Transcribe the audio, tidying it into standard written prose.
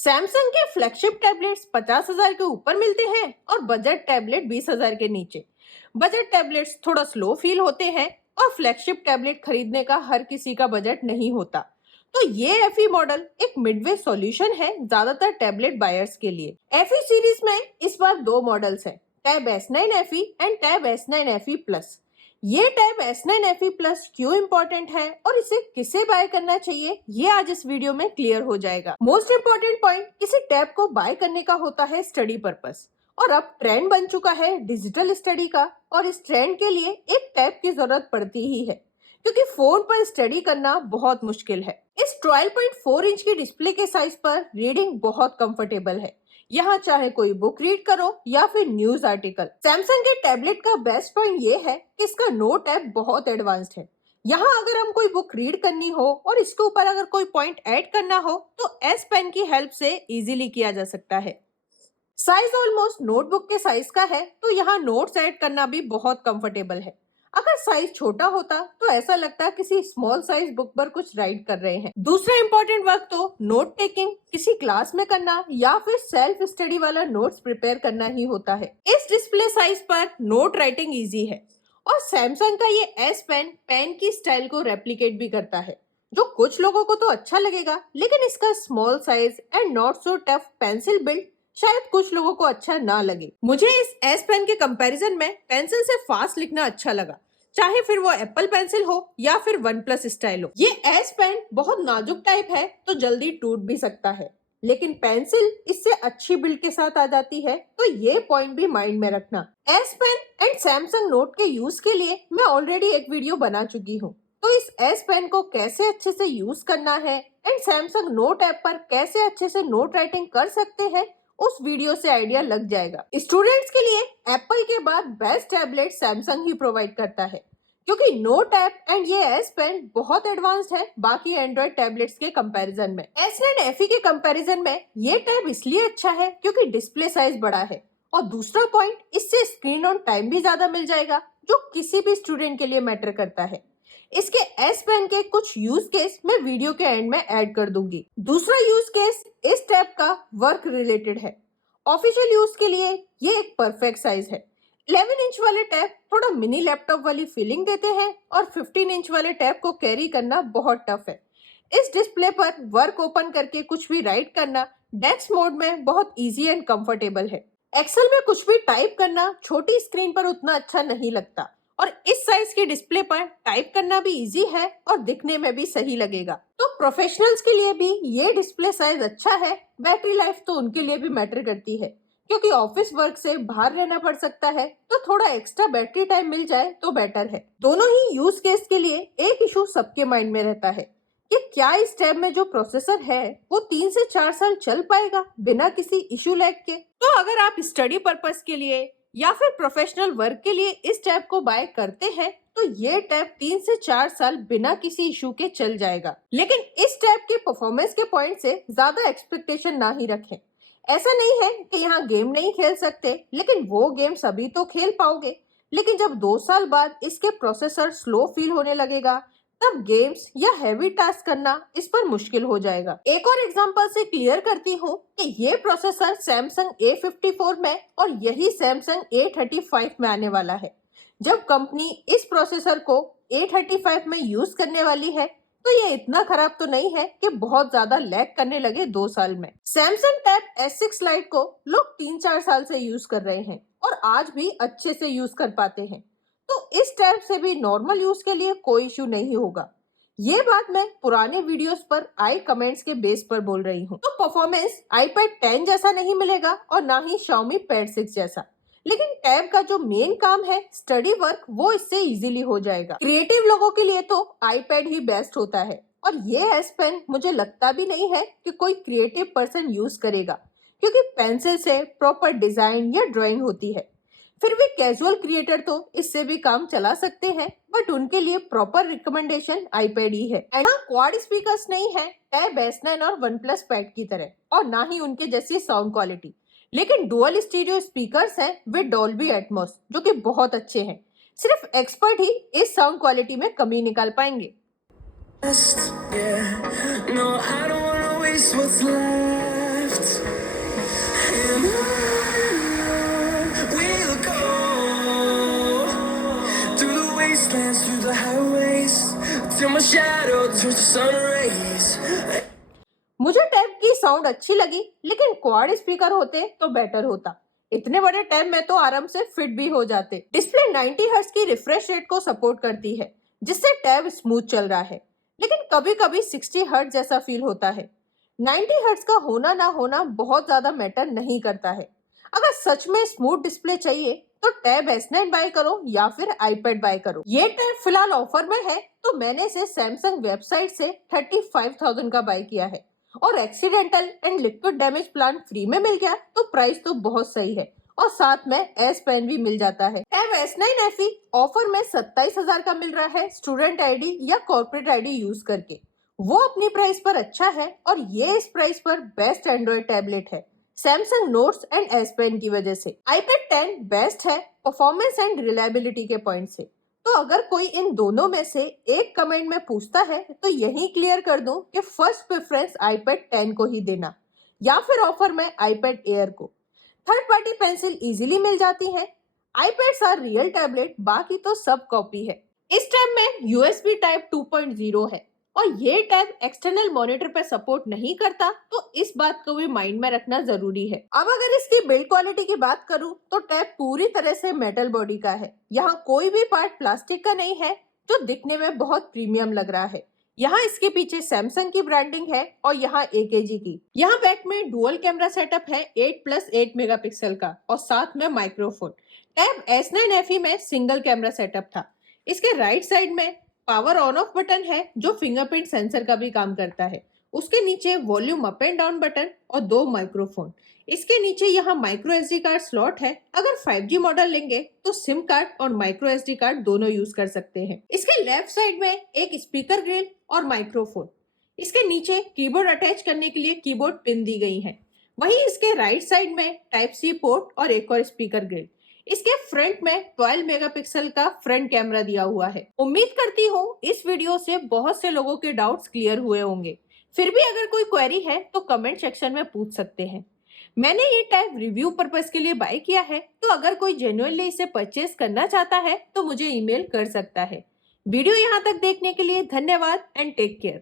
Samsung के flagship tablets 50,000 के ऊपर मिलते हैं और बजट टैबलेट 20,000 के नीचे। बजट टैबलेट्स थोड़ा स्लो फील होते हैं और फ्लैगशिप टैबलेट खरीदने का हर किसी का बजट नहीं होता। तो ये एफई मॉडल एक मिडवे सॉल्यूशन है ज्यादातर टैबलेट बायर्स के लिए। एफई सीरीज में इस बार दो मॉडल्स हैं, tab S9 FE and tab S9 FE plus. ये टैब S9 FE प्लस क्यों इंपॉर्टेंट है और इसे किसे बाय करना चाहिए, ये आज इस वीडियो में क्लियर हो जाएगा। मोस्ट इंपॉर्टेंट पॉइंट, किसी टैब को बाय करने का होता है स्टडी पर्पस, और अब ट्रेंड बन चुका है डिजिटल स्टडी का, और इस ट्रेंड के लिए एक टैब की जरूरत पड़ती ही है क्योंकि फोन पर स्टडी करना बहुत मुश्किल है। इस 12.4 इंच की डिस्प्ले के साइज पर रीडिंग बहुत कंफर्टेबल है। यहाँ चाहे कोई बुक रीड करो या फिर न्यूज आर्टिकल। सैमसंग के टैबलेट का बेस्ट पॉइंट ये है कि इसका नोट ऐप बहुत एडवांस्ड है। यहाँ अगर हम कोई बुक रीड करनी हो और इसके ऊपर अगर कोई पॉइंट ऐड करना हो तो एस पेन की हेल्प से इजीली किया जा सकता है। साइज ऑलमोस्ट नोटबुक के साइज का है, तो यहाँ नोट्स ऐड करना भी बहुत कंफर्टेबल है। अगर साइज छोटा होता तो ऐसा लगता किसी स्मॉल साइज बुक पर कुछ राइट कर रहे हैं। दूसरा इंपॉर्टेंट वर्क तो नोट टेकिंग किसी क्लास में करना या फिर सेल्फ स्टडी वाला नोट्स प्रिपेयर करना ही होता है। इस डिस्प्ले साइज पर नोट राइटिंग इजी है और सैमसंग का ये एस पेन पेन की स्टाइल को रेप्लिकेट भी करता है, जो कुछ लोगों को तो अच्छा लगेगा, लेकिन इसका small size and not so tough pencil build शायद कुछ लोगों को अच्छा ना लगे। मुझे इस एस पेन के कंपैरिजन में पेंसिल से फास्ट लिखना अच्छा लगा, चाहे फिर वो एप्पल पेंसिल हो या फिर वन प्लस स्टाइल हो। ये एस पेन बहुत नाजुक टाइप है तो जल्दी टूट भी सकता है, लेकिन पेंसिल इससे अच्छी बिल्ड के साथ आ जाती है, तो ये पॉइंट भी माइंड में रखना। S pen and Samsung note के यूज के लिए मैं ऑलरेडी एक वीडियो बना चुकी हूँ, तो इस एस पेन को कैसे अच्छे से यूज करना है एंड सैमसंग नोट ऐप पर कैसे अच्छे से नोट राइटिंग कर सकते हैं, उस वीडियो से आइडिया लग जाएगा। स्टूडेंट्स के लिए एप्पल के बाद बेस्ट टैबलेट सैमसंग ही प्रोवाइड करता है, क्योंकि नोट ऐप एंड ये एस पेन बहुत एडवांस्ड है बाकी एंड्रॉइड टैबलेट्स के कंपैरिजन में। S9 FE के कंपैरिजन में ये टैब इसलिए अच्छा है क्योंकि डिस्प्ले साइज बड़ा है, और दूसरा पॉइंट, इससे स्क्रीन ऑन टाइम भी ज्यादा मिल जाएगा जो किसी भी स्टूडेंट के लिए मैटर करता है। इसके एस पेन के कुछ यूज केस मैं वीडियो के एंड में ऐड कर दूंगी। दूसरा यूज केस इस टैब का वर्क रिलेटेड है। ऑफिशियल यूज के लिए ये एक परफेक्ट साइज है। 11 इंच वाले टैब थोड़ा मिनी लैपटॉप वाली फीलिंग देते हैं और 15 इंच वाले टैब को कैरी करना बहुत टफ है। इस डिस्प्ले पर वर्क ओपन करके कुछ भी राइट करना डेस्क मोड में बहुत इजी एंड कंफर्टेबल है। एक्सेल में कुछ भी टाइप करना छोटी स्क्रीन पर उतना अच्छा नहीं लगता, और इस साइज की डिस्प्ले पर टाइप करना भी इजी है और दिखने में भी सही लगेगा। तो प्रोफेशनल्स के लिए भी ये डिस्प्ले साइज अच्छा है। बैटरी लाइफ तो उनके लिए भी मैटर करती है, क्योंकि ऑफिस वर्क से बाहर रहना पड़ सकता है, तो थोड़ा एक्स्ट्रा बैटरी टाइम मिल जाए तो बेटर है। दोनों ही यूज केस के लिए एक इशू सबके माइंड में रहता है कि क्या इस टैब में जो प्रोसेसर है वो 3 से 4 साल चल पाएगा बिना किसी इशू लैग के। तो अगर आप स्टडी पर्पस के लिए या फिर प्रोफेशनल वर्क के लिए इस टैब को बाय करते हैं तो ये टैब 3 से 4 साल बिना किसी इशू के चल जाएगा। लेकिन इस टैब के परफॉर्मेंस के पॉइंट से ज्यादा एक्सपेक्टेशन ना ही रखें। ऐसा नहीं है कि यहाँ गेम नहीं खेल सकते, लेकिन वो गेम सभी तो खेल पाओगे, लेकिन जब 2 साल बाद इसके प्रोसेसर स्लो फील होने लगेगा तब गेम्स या हैवी टास्क करना इस पर मुश्किल हो जाएगा। एक और एग्जांपल से क्लियर करती हूँ कि ये प्रोसेसर सैमसंग A54 में और यही सैमसंग A35 में आने वाला है। जब कंपनी इस प्रोसेसर को A35 में यूज करने वाली है तो ये इतना खराब तो नहीं है कि बहुत ज्यादा लैग करने लगे 2 साल में। सैमसंग टैब S6 लाइट को लोग 3-4 साल से यूज कर रहे हैं और आज भी अच्छे से यूज कर पाते हैं, तो इस टैब से भी नॉर्मल यूज के लिए कोई इशू नहीं होगा। ये बात मैं पुराने वीडियोस पर आए कमेंट्स के बेस पर बोल रही हूँ। तो परफॉर्मेंस iPad 10 जैसा नहीं मिलेगा और ना ही Xiaomi Pad 6 जैसा, लेकिन टैब का जो मेन काम है स्टडी वर्क, वो इससे इजीली हो जाएगा। क्रिएटिव लोगों के लिए तो iPad ही बेस्ट होता है, और ये एस पेन मुझे लगता भी नहीं है कि कोई क्रिएटिव पर्सन यूज करेगा, क्योंकि पेंसिल से प्रॉपर डिजाइन या ड्राइंग होती है। फिर भी कैजुअल क्रिएटर तो इससे भी काम चला सकते हैं, बट उनके लिए प्रॉपर रिकमेंडेशन iPad ही है। एंड क्वाड स्पीकर्स नहीं है टैब S9 और OnePlus Pad की तरह, और ना ही उनके जैसी साउंड क्वालिटी, लेकिन डुअल स्टीरियो स्पीकर्स हैं विद डॉल्बी एटमॉस, जो कि बहुत अच्छे हैं। सिर्फ एक्सपर्ट ही इस साउंड क्वालिटी में कमी निकाल पाएंगे। Yeah, no, I don't wanna waste what's left. till my shadow turns to sun rays. मुझे टैब की साउंड अच्छी लगी, लेकिन क्वाड स्पीकर होते तो बेटर होता। इतने बड़े टैब में तो आराम से फिट भी हो जाते। डिस्प्ले 90 हर्ट्ज की रिफ्रेश रेट को सपोर्ट करती है, जिससे टैब स्मूथ चल रहा है, लेकिन कभी-कभी 60 हर्ट्ज जैसा फील होता है। 90 हर्ट्ज का होना ना होना बहुत ज्यादा मैटर नहीं करता है। अगर सच में स्मूथ डिस्प्ले चाहिए तो टैब S9 बाय करो या फिर आईपैड बाय करो। ये टैब फिलहाल ऑफर में है, तो मैंने इसे सैमसंग वेबसाइट से 35,000 का बाय किया है और accidental and liquid damage plan free में मिल गया, तो प्राइस तो बहुत सही है और साथ में एस पेन भी मिल जाता है। टैब S9 FE ऑफर में 27,000 का मिल रहा है स्टूडेंट आईडी या कॉर्पोरेट आईडी यूज करके। वो अपनी प्राइस पर अच्छा है और ये इस प्राइस पर बेस्ट एंड्रॉइड टैबलेट है Samsung notes and S pen की वजह से। iPad 10 बेस्ट है परफॉर्मेंस एंड रिलायबिलिटी के पॉइंट से। तो अगर कोई इन दोनों में से एक कमेंट में पूछता है तो यही क्लियर कर दूं कि फर्स्ट प्रेफरेंस iPad 10 को ही देना या फिर ऑफर में iPad Air को। थर्ड पार्टी पेंसिल इजीली मिल जाती है। iPads आर रियल टैबलेट, बाकी तो सब कॉपी है। इस टैब में USB टाइप 2.0 है और ये टैब एक्सटर्नल मॉनिटर पे सपोर्ट नहीं करता, तो इस बात को भी माइंड में रखना जरूरी है। अब अगर इसकी बिल्ड क्वालिटी की बात करूं तो टैब पूरी तरह से मेटल बॉडी का है। यहाँ कोई भी पार्ट प्लास्टिक का नहीं है, जो दिखने में बहुत प्रीमियम लग रहा है। यहाँ इसके पीछे सैमसंग की ब्रांडिंग है और यहाँ AKG की। यहाँ बैक में डुअल कैमरा सेटअप है 8+8 मेगापिक्सल का और साथ में माइक्रोफोन। टैब S9 FE में सिंगल कैमरा सेटअप था। इसके राइट साइड में पावर ऑन ऑफ बटन है जो फिंगरप्रिंट सेंसर का भी काम करता है। उसके नीचे volume up and down button और 2 माइक्रोफोन। इसके नीचे यहाँ माइक्रो SD कार्ड स्लॉट है। अगर 5G मॉडल लेंगे तो सिम कार्ड और माइक्रो SD कार्ड दोनों यूज कर सकते हैं। इसके लेफ्ट साइड में एक स्पीकर ग्रिल और माइक्रोफोन। इसके नीचे कीबोर्ड अटैच करने के लिए कीबोर्ड पिन दी गई है। वहीं इसके राइट साइड में टाइप C पोर्ट और एक और स्पीकर ग्रिल। इसके फ्रंट में 12 मेगापिक्सल का फ्रंट कैमरा दिया हुआ है। उम्मीद करती हूँ इस वीडियो से बहुत से लोगों के डाउट्स क्लियर हुए होंगे। फिर भी अगर कोई क्वेरी है तो कमेंट सेक्शन में पूछ सकते हैं। मैंने ये टैब रिव्यू पर्पस के लिए बाय किया है, तो अगर कोई जेन्युइनली इसे परचेज करना चाहता है तो मुझे ईमेल कर सकता है। वीडियो यहाँ तक देखने के लिए धन्यवाद एंड टेक केयर।